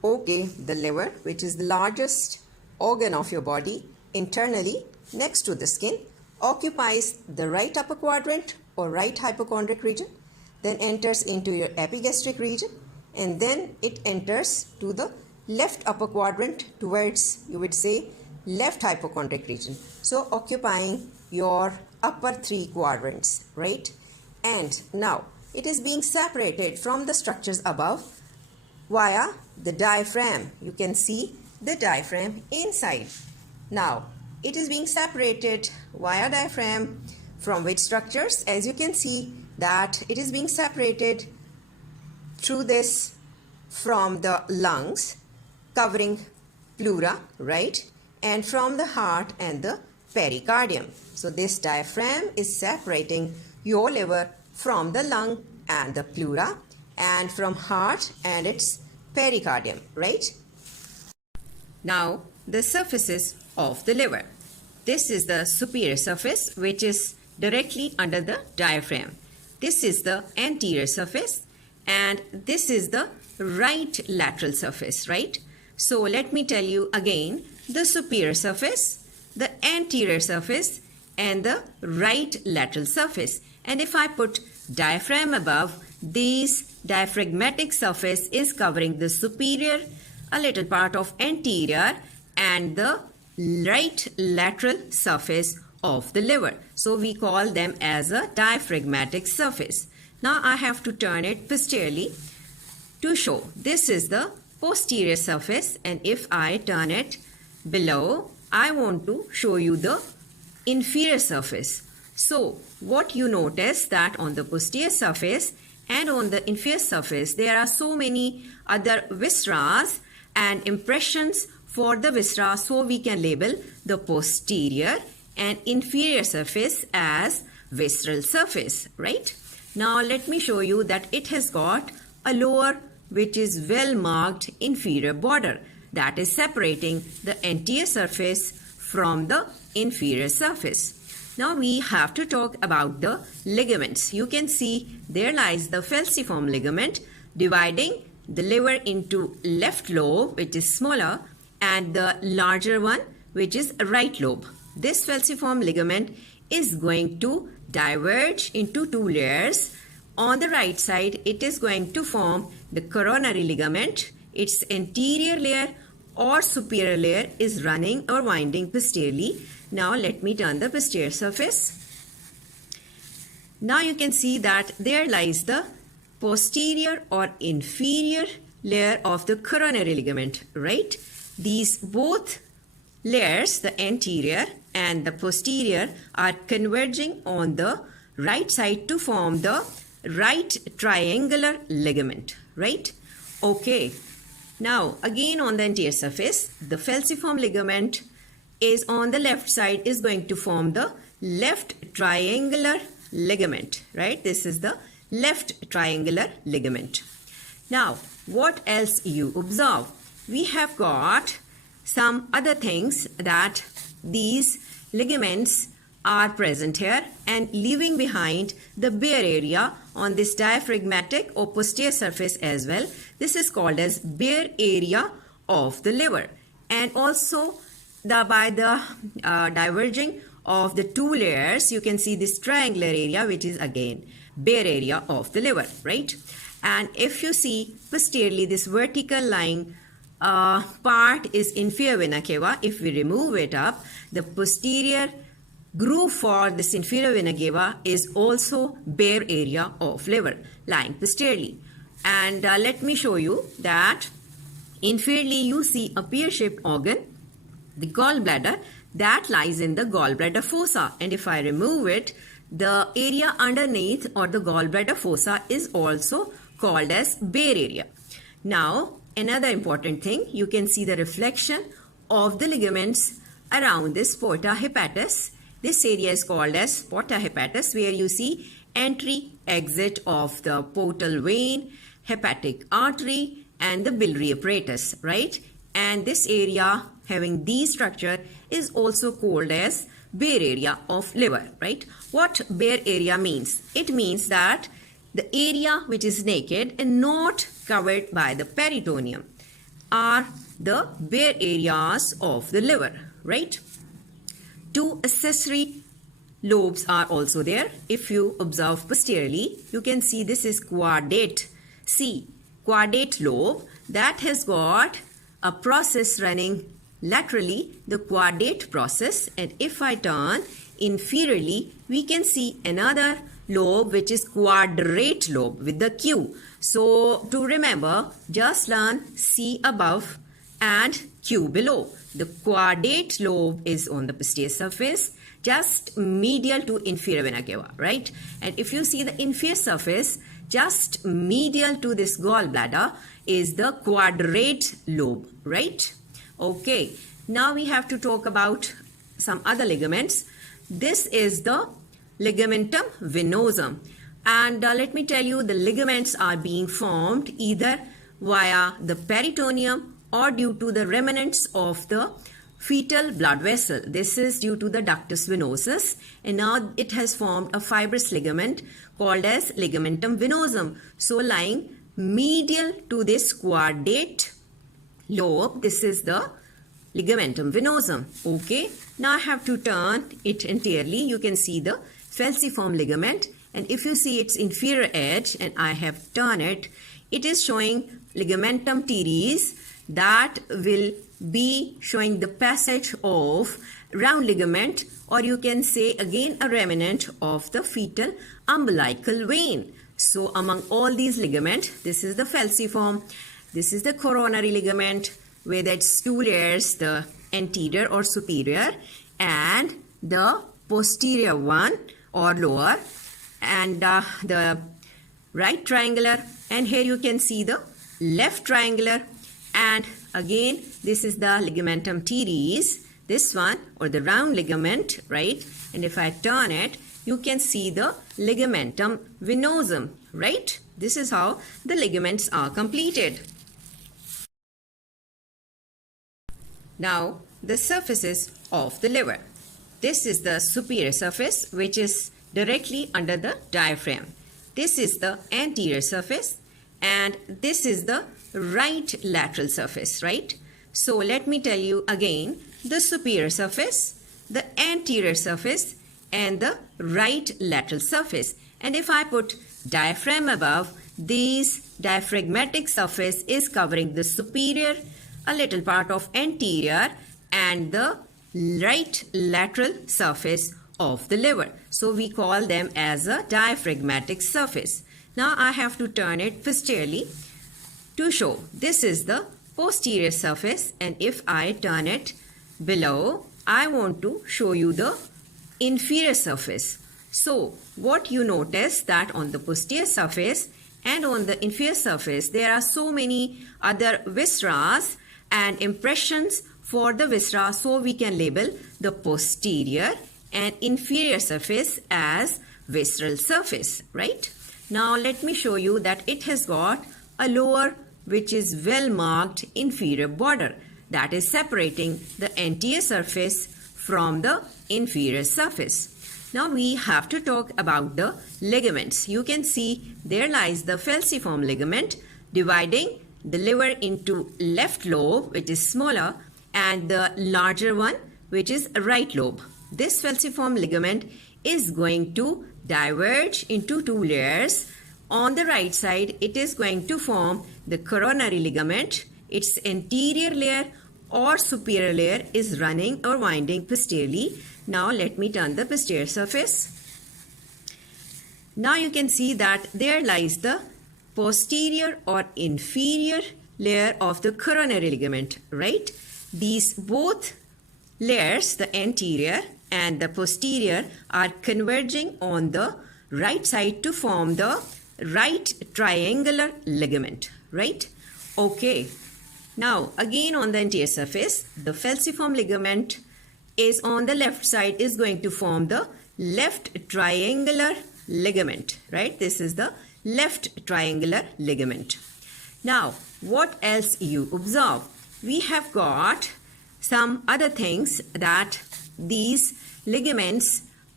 Okay, the liver, which is the largest organ of your body, internally next to the skin, occupies the right upper quadrant or right hypochondric region, then enters into your epigastric region, and then it enters to the left upper quadrant towards, you would say, left hypochondric region. So occupying your upper 3 quadrants, right? And now it is being separated from the structures above via the diaphragm. You can see the diaphragm inside. Now it is being separated via diaphragm from which structures? As you can see that it is being separated through this from the lungs covering pleura, right? And from the heart and the pericardium. So this diaphragm is separating your liver from the lung and the pleura and from heart and its pericardium, right? Now the surfaces of the liver. This is the superior surface, which is directly under the diaphragm. This is the anterior surface and this is the right lateral surface, right? So let me tell you again, the superior surface, the anterior surface and the right lateral surface. And if I put diaphragm above, this diaphragmatic surface is covering the superior, a little part of anterior and the right lateral surface of the liver. So we call them as a diaphragmatic surface. Now I have to turn it posteriorly to show. This is the posterior surface, and if I turn it below, I want to show you the inferior surface. So what you notice that on the posterior surface and on the inferior surface, there are so many other visceras and impressions for the viscera, so we can label the posterior and inferior surface as visceral surface, right? Now let me show you that it has got a lower, which is well marked inferior border that is separating the anterior surface from the inferior surface. Now we have to talk about the ligaments. You can see there lies the falciform ligament dividing the liver into left lobe, which is smaller, and the larger one, which is right lobe. This falciform ligament is going to diverge into 2 layers. On the right side, it is going to form the coronary ligament. Its anterior layer or superior layer is running or winding posteriorly. Now let me turn the posterior surface. Now you can see that there lies the posterior or inferior layer of the coronary ligament, right? These both layers, the anterior and the posterior, are converging on the right side to form the right triangular ligament, right? Okay. Now again on the anterior surface, the falciform ligament is on the left side, is going to form the left triangular ligament, right? This is the left triangular ligament. Now what else you observe? We have got some other things, that these ligaments are present here and leaving behind the bare area on this diaphragmatic or posterior surface as well. This is called as bare area of the liver. And also by the diverging of the 2 layers, you can see this triangular area, which is again bare area of the liver, right? And if you see posteriorly, this vertical lying part is inferior vena cava. If we remove it up, the posterior groove for this inferior vena cava is also bare area of liver lying posteriorly. And let me show you that inferiorly you see a pear-shaped organ, the gallbladder, that lies in the gallbladder fossa. And if I remove it, the area underneath or the gallbladder fossa is also called as bare area. Now another important thing, you can see the reflection of the ligaments around this porta hepatis. This area is called as porta hepatis, where you see entry, exit of the portal vein, hepatic artery and the biliary apparatus, right? And this area having these structure is also called as bare area of liver, right? What bare area means? It means that the area which is naked and not covered by the peritoneum. are the bare areas of the liver, right? Two accessory lobes are also there. If you observe posteriorly, you can see this is quadrate. See, quadrate lobe that has got a process running laterally, the quadrate process, and if I turn inferiorly, we can see another lobe which is quadrate lobe with the Q. So to remember, just learn C above and Q below. The quadrate lobe is on the posterior surface, just medial to inferior vena cava, right? And if you see the inferior surface, just medial to this gallbladder is the quadrate lobe, right? Okay, now we have to talk about some other ligaments. This is the Ligamentum Vinosum. And let me tell you, the ligaments are being formed either via the peritoneum or due to the remnants of the fetal blood vessel. This is due to the ductus venosus, and now it has formed a fibrous ligament called as Ligamentum Vinosum. So lying medial to this quadrate lobe, this is the Ligamentum Vinosum. Okay, now I have to turn it entirely. You can see the falciform ligament, and if you see its inferior edge and I have turned it, it is showing Ligamentum teres that will be showing the passage of round ligament, or you can say again a remnant of the fetal umbilical vein. So among all these ligaments, this is the falciform, this is the coronary ligament with its two layers, the anterior or superior and the posterior one or lower, and the right triangular, and here you can see the left triangular, and again this is the Ligamentum teres, this one or the round ligament, right? And if I turn it, you can see the Ligamentum Vinosum, right? This is how the ligaments are completed. Now the surfaces of the liver. This is the superior surface, which is directly under the diaphragm. This is the anterior surface, and this is the right lateral surface, right? So let me tell you again, the superior surface, the anterior surface, and the right lateral surface. And if I put diaphragm above, this diaphragmatic surface is covering the superior, a little part of anterior, and the right lateral surface of the liver. So we call them as a diaphragmatic surface. Now I have to turn it posteriorly to show. This is the posterior surface, and if I turn it below, I want to show you the inferior surface. So what you notice that on the posterior surface and on the inferior surface, there are so many other visceras and impressions for the viscera, so we can label the posterior and inferior surface as visceral surface, right? Now let me show you that it has got a lower, which is well marked inferior border that is separating the anterior surface from the inferior surface. Now we have to talk about the ligaments. You can see there lies the falciform ligament dividing the liver into left lobe, which is smaller, and the larger one, which is right lobe. This falciform ligament is going to diverge into two layers. On the right side, it is going to form the coronary ligament. Its anterior layer or superior layer is running or winding posteriorly. Now let me turn the posterior surface. Now you can see that there lies the posterior or inferior layer of the coronary ligament, right? These both layers, the anterior and the posterior, are converging on the right side to form the right triangular ligament, right? Okay. Now again on the anterior surface, the falciform ligament is on the left side, is going to form the left triangular ligament, right? This is the left triangular ligament. Now what else you observe? We have got some other things, that these ligaments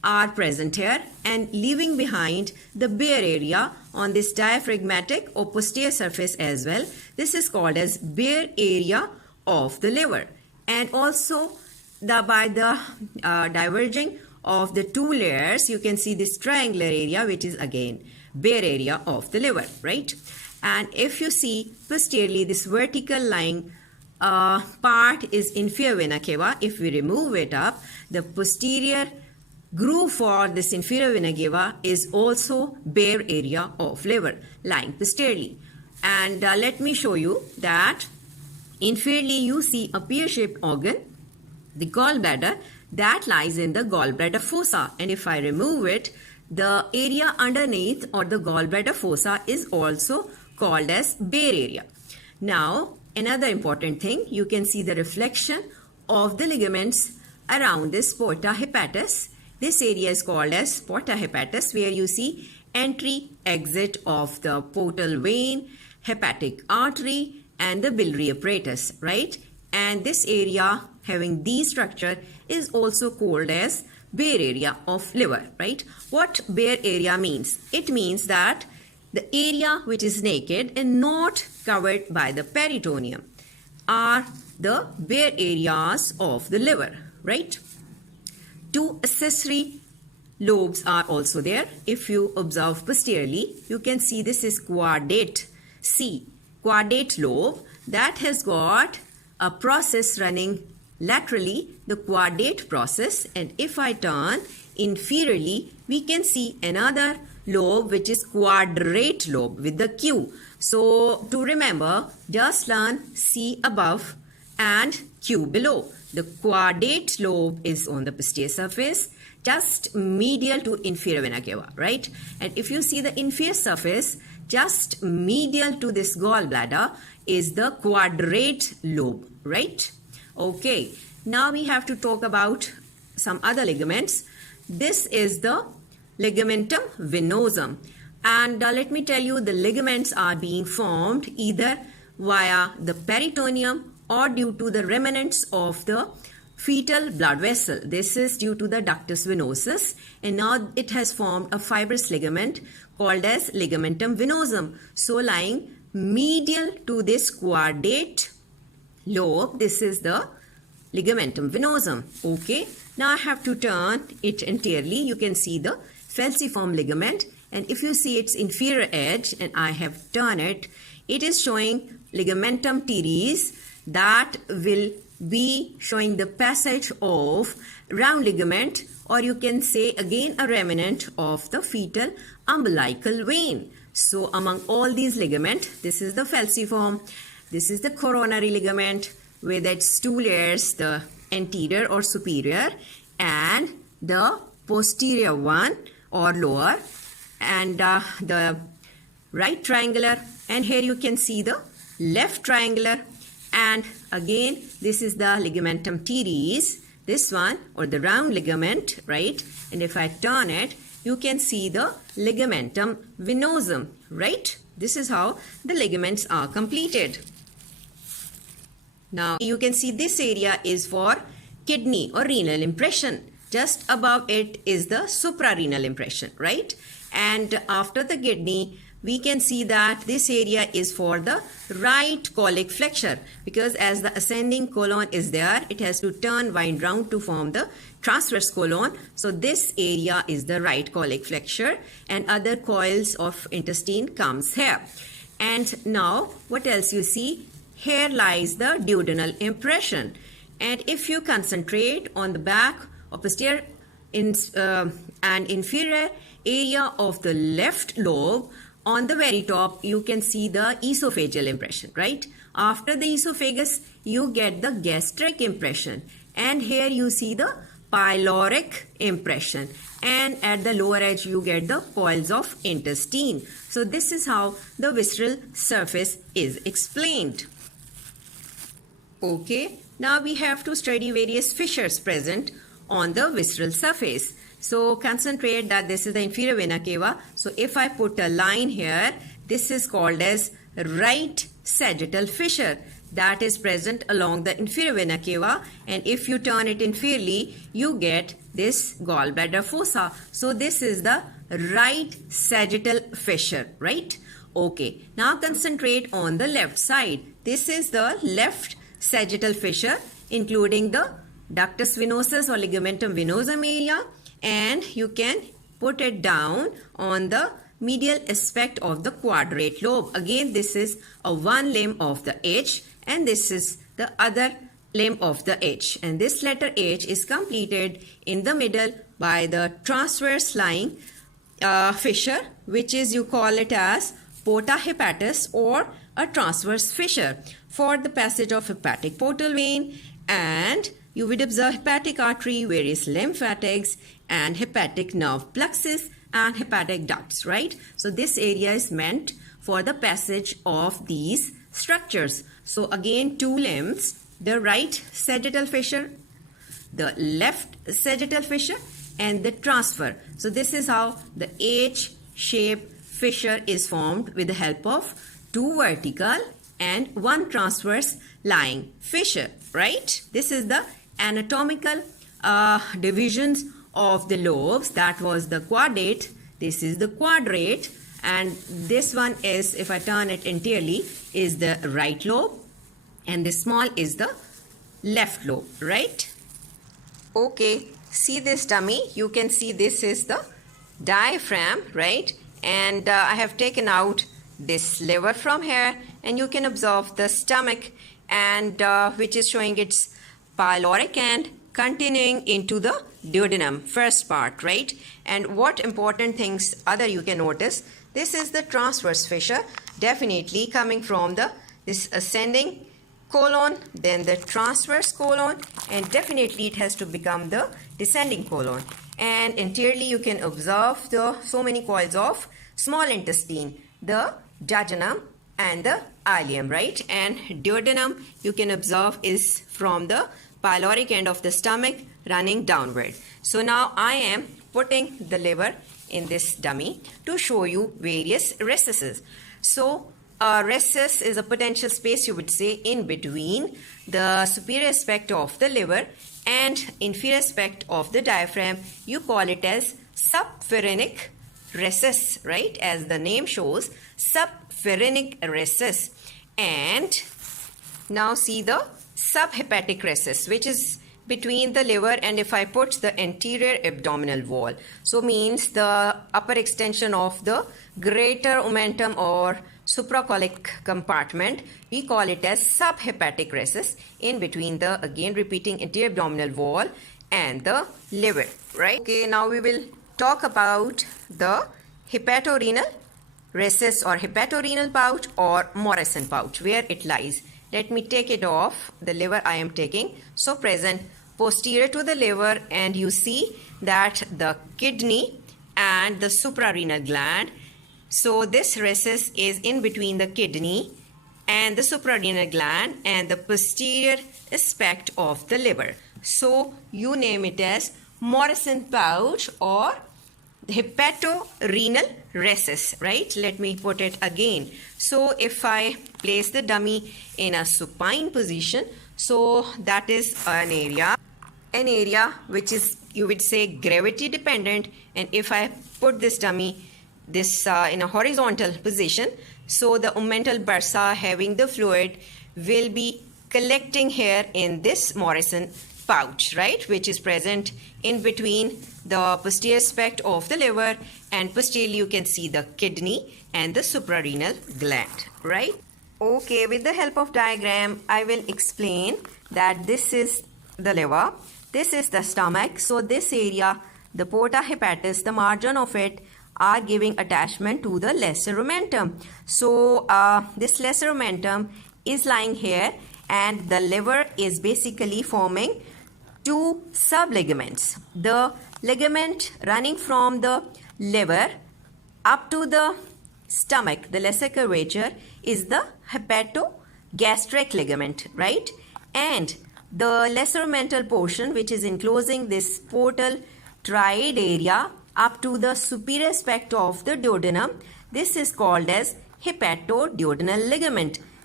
are present here and leaving behind the bare area on this diaphragmatic or posterior surface as well. This is called as bare area of the liver. And also by the diverging of the two layers, you can see this triangular area, which is again bare area of the liver, right? And if you see posteriorly, this vertical lying part is inferior vena cava. If we remove it up, the posterior groove for this inferior vena cava is also bare area of liver lying posteriorly. And let me show you that inferiorly you see a pear-shaped organ, the gallbladder, that lies in the gallbladder fossa. And if I remove it, the area underneath or the gallbladder fossa is also called as bare area. Now, another important thing, you can see the reflection of the ligaments around this porta hepatis. This area is called as porta hepatis, where you see entry, exit of the portal vein, hepatic artery, and the biliary apparatus, right? And this area having these structure is also called as bare area of liver, right? What bare area means? It means that the area which is naked and not covered by the peritoneum are the bare areas of the liver, right? Two accessory lobes are also there. If you observe posteriorly, you can see this is quadrate C, quadrate lobe that has got a process running laterally, the quadrate process. And if I turn inferiorly, we can see another lobe which is quadrate lobe with the Q. So to remember, just learn C above and Q below. The quadrate lobe is on the posterior surface, just medial to inferior vena cava, right? And if you see the inferior surface, just medial to this gallbladder is the quadrate lobe, right? Okay, now we have to talk about some other ligaments. This is the Ligamentum Vinosum. And let me tell you, the ligaments are being formed either via the peritoneum or due to the remnants of the fetal blood vessel. This is due to the ductus venosus, and now it has formed a fibrous ligament called as Ligamentum Vinosum. So lying medial to this quadrate lobe, this is the Ligamentum Vinosum. Okay, now I have to turn it entirely. You can see the falciform ligament, and if you see its inferior edge and I have turned it, it is showing Ligamentum teres that will be showing the passage of round ligament, or you can say again a remnant of the fetal umbilical vein. So among all these ligaments, this is the falciform, this is the coronary ligament with its two layers, the anterior or superior and the posterior one or lower, and the right triangular, and here you can see the left triangular. And again, this is the Ligamentum teres, this one, or the round ligament, right? And if I turn it, you can see the Ligamentum Vinosum, right? This is how the ligaments are completed. Now, you can see this area is for kidney or renal impression. Just above it is the suprarenal impression, right? And after the kidney, we can see that this area is for the right colic flexure, because as the ascending colon is there, it has to turn wind round to form the transverse colon. So this area is the right colic flexure, and other coils of intestine comes here. And now what else you see? Here lies the duodenal impression. And if you concentrate on the back or posterior and inferior area of the left lobe, on the very top, you can see the esophageal impression, right? After the esophagus, you get the gastric impression. And here you see the pyloric impression. And at the lower edge, you get the coils of intestine. So this is how the visceral surface is explained. Okay, now we have to study various fissures present on the visceral surface. So concentrate that this is the inferior vena cava. So if I put a line here, this is called as right sagittal fissure. that is present along the inferior vena cava, and if you turn it inferiorly, you get this gallbladder fossa. So this is the right sagittal fissure, right? Okay, now concentrate on the left side. This is the left sagittal fissure, including the ductus venosus or ligamentum vinosum area, and you can put it down on the medial aspect of the quadrate lobe. Again, this is a one limb of the H, and this is the other limb of the H, and this letter H is completed in the middle by the transverse lying fissure, which is, you call it as porta hepatis or a transverse fissure for the passage of hepatic portal vein, and you would observe hepatic artery, various lymphatics, and hepatic nerve plexus and hepatic ducts, right? So this area is meant for the passage of these structures. So again, two limbs, the right sagittal fissure, the left sagittal fissure, and the transfer. So this is how the H-shaped fissure is formed with the help of two vertical and one transverse lying fissure, right? This is the anatomical divisions of the lobes. That was the quadrate, this is the quadrate, and this one is, if I turn it entirely, is the right lobe, and this small is the left lobe, right? Okay, see this dummy, you can see this is the diaphragm, right? And I have taken out this liver from here, and you can observe the stomach, and which is showing its pyloric end continuing into the duodenum, first part, right? And what important things other you can notice, this is the transverse fissure, definitely coming from this ascending colon, then the transverse colon, and definitely it has to become the descending colon. And interiorly you can observe the so many coils of small intestine, the jejunum and the ileum, right? And duodenum you can observe is from the pyloric end of the stomach running downward. So now I am putting the liver in this dummy to show you various recesses. So a recess is a potential space, you would say, in between the superior aspect of the liver and inferior aspect of the diaphragm. You call it as subphrenic recess, right? As the name shows, subphrenic recess. And now see the subhepatic recess, which is between the liver and, if I put, the anterior abdominal wall. So means the upper extension of the greater omentum or supracolic compartment. We call it as subhepatic recess in between the, again repeating, anterior abdominal wall and the liver, right? Okay, now we will talk about the hepatorenal recess or hepatorenal pouch or Morrison pouch, where it lies. Let me take it off. The liver I am taking. So present posterior to the liver, and you see that the kidney and the suprarenal gland. So this recess is in between the kidney and the suprarenal gland and the posterior aspect of the liver. So you name it as Morrison pouch or hepatorenal recess, right? Let me put it again. So if I place the dummy in a supine position, so that is an area which is, you would say, gravity dependent. And if I put this dummy in a horizontal position, so the omental bursa having the fluid will be collecting here in this Morrison pouch, right, which is present in between the posterior aspect of the liver, and posteriorly you can see the kidney and the suprarenal gland, right? Okay, with the help of diagram I will explain that this is the liver, this is the stomach. So this area, the porta hepatis, the margin of it are giving attachment to the lesser omentum. So this lesser omentum is lying here, and the liver is basically forming two subligaments. The ligament running from the liver up to the stomach, the lesser curvature, is the hepatogastric ligament, right? And the lesser omental portion, which is enclosing this portal tride area up to the superior aspect of the duodenum, this is called as hepatoduodenal ligament.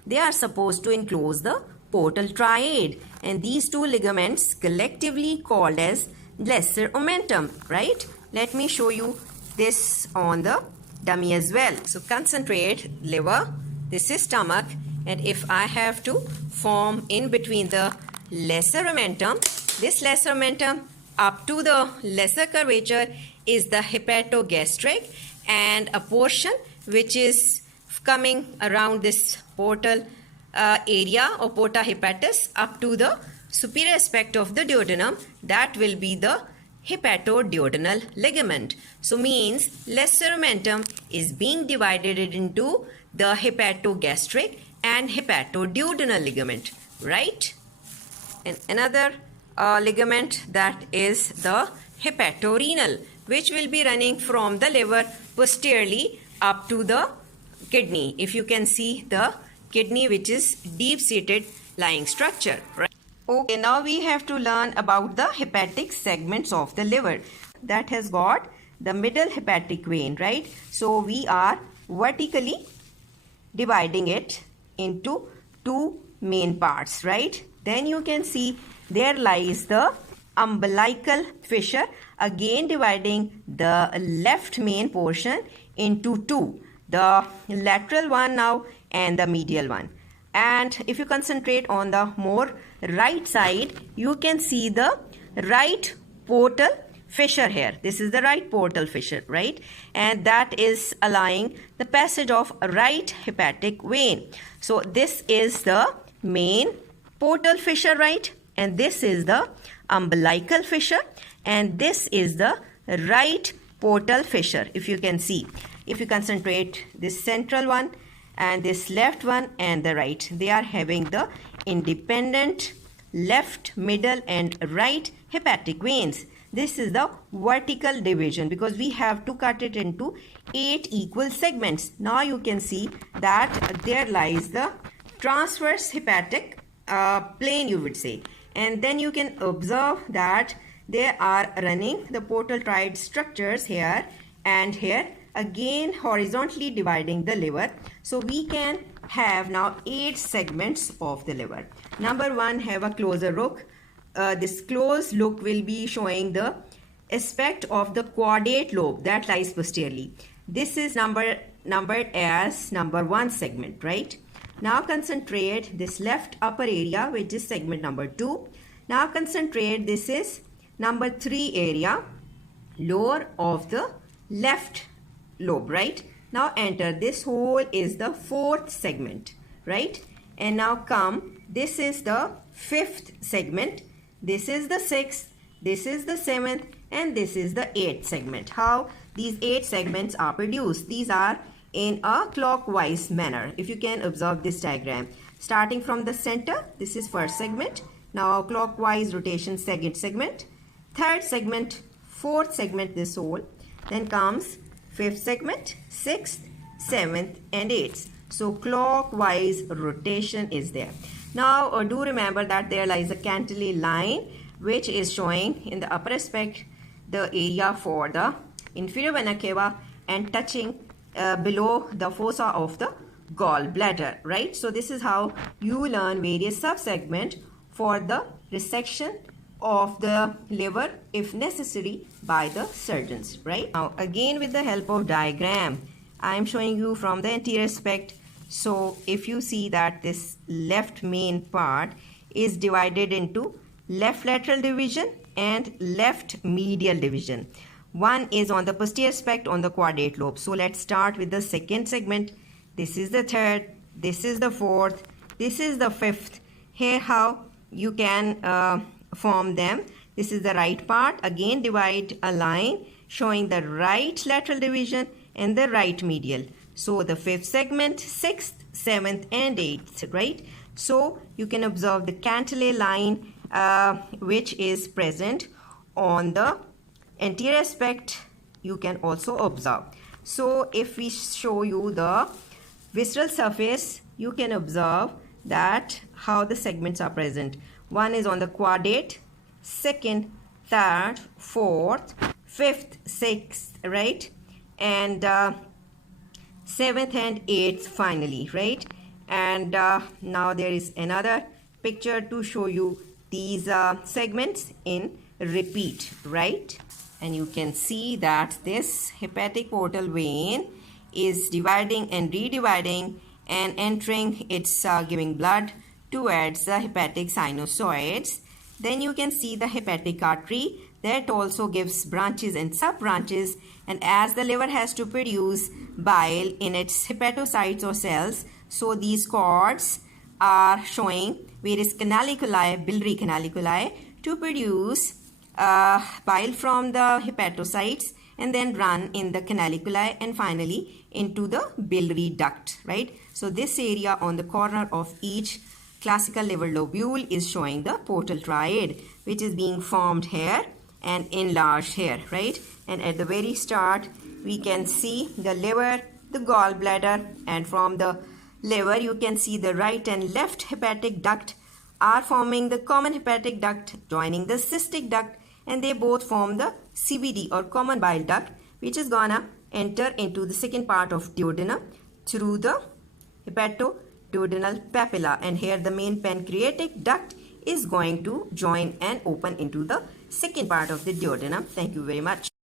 they are supposed to enclose the portal triad, and these two ligaments collectively called as lesser omentum, right? Let me show you this on the dummy as well. So concentrate, liver, this is stomach, and if I have to form in between the lesser omentum, this lesser omentum up to the lesser curvature is the hepatogastric, and a portion which is coming around this portal area or porta hepatis up to the superior aspect of the duodenum, that will be the hepatoduodenal ligament. So means lesser omentum is being divided into the hepatogastric and hepatoduodenal ligament, right? And another ligament, that is the hepatorenal, which will be running from the liver posteriorly up to the kidney. If you can see the kidney, which is deep-seated lying structure, right? Okay, now we have to learn about the hepatic segments of the liver. That has got the middle hepatic vein, right? So we are vertically dividing it into two main parts, right? Then you can see there lies the umbilical fissure, again dividing the left main portion into two, the lateral one now and the medial one. And if you concentrate on the more right side, you can see the right portal fissure here. This is the right portal fissure, right? And that is allowing the passage of right hepatic vein. So this is the main portal fissure, right? And this is the umbilical fissure, and this is the right portal fissure. If you can see, if you concentrate this central one and this left one and the right, they are having the independent left, middle and right hepatic veins. This is the vertical division because we have to cut it into 8 equal segments. Now you can see that there lies the transverse hepatic plane, you would say. And then you can observe that they are running the portal triad structures here and here, again horizontally dividing the liver. So we can have now 8 segments of the liver. Number 1, have a closer look. This close look will be showing the aspect of the caudate lobe that lies posteriorly. This is numbered as number 1 segment, right? Now concentrate this left upper area, which is segment number 2. Now concentrate, this is number 3 area, lower of the left lobe, right? Now enter, this hole is the 4th segment, right? And now come, this is the 5th segment, this is the 6th, this is the 7th, and this is the 8th segment. How these 8 segments are produced? These are in a clockwise manner. If you can observe this diagram, starting from the center, this is first segment. Now clockwise rotation, second segment, third segment, fourth segment, this hole. Then comes fifth segment, sixth, seventh, and eighth. So clockwise rotation is there. Now do remember that there lies a cantilever line which is showing in the upper aspect the area for the inferior vena cava and touching below the fossa of the gallbladder, right? So this is how you learn various subsegments for the resection of the liver if necessary by the surgeons, right? Now again with the help of diagram, I am showing you from the anterior aspect. So if you see that this left main part is divided into left lateral division and left medial division. One is on the posterior aspect on the caudate lobe. So let's start with the second segment. This is the third, this is the fourth, this is the fifth. Here how you can form them. This is the right part. Again divide a line showing the right lateral division and the right medial. So the fifth segment, sixth, seventh and eighth, right? So you can observe the cantilever line which is present on the anterior aspect. You can also observe. So if we show you the visceral surface, you can observe that how the segments are present. One is on the caudate, second, third, fourth, fifth, sixth, right? And seventh and eighth finally, right? And now there is another picture to show you these segments in repeat, right? And you can see that this hepatic portal vein is dividing and redividing and entering, it's giving blood towards the hepatic sinusoids. Then you can see the hepatic artery that also gives branches and sub-branches, and as the liver has to produce bile in its hepatocytes or cells, so these cords are showing various canaliculi, biliary canaliculi, to produce bile from the hepatocytes and then run in the canaliculi and finally into the biliary duct, right? So this area on the corner of each classical liver lobule is showing the portal triad, which is being formed here and enlarged here, right? And at the very start, we can see the liver, the gallbladder, and from the liver, you can see the right and left hepatic duct are forming the common hepatic duct joining the cystic duct, and they both form the CBD or common bile duct, which is gonna enter into the second part of duodenum through the hepatoduodenal papilla, and here the main pancreatic duct is going to join and open into the second part of the duodenum. Thank you very much.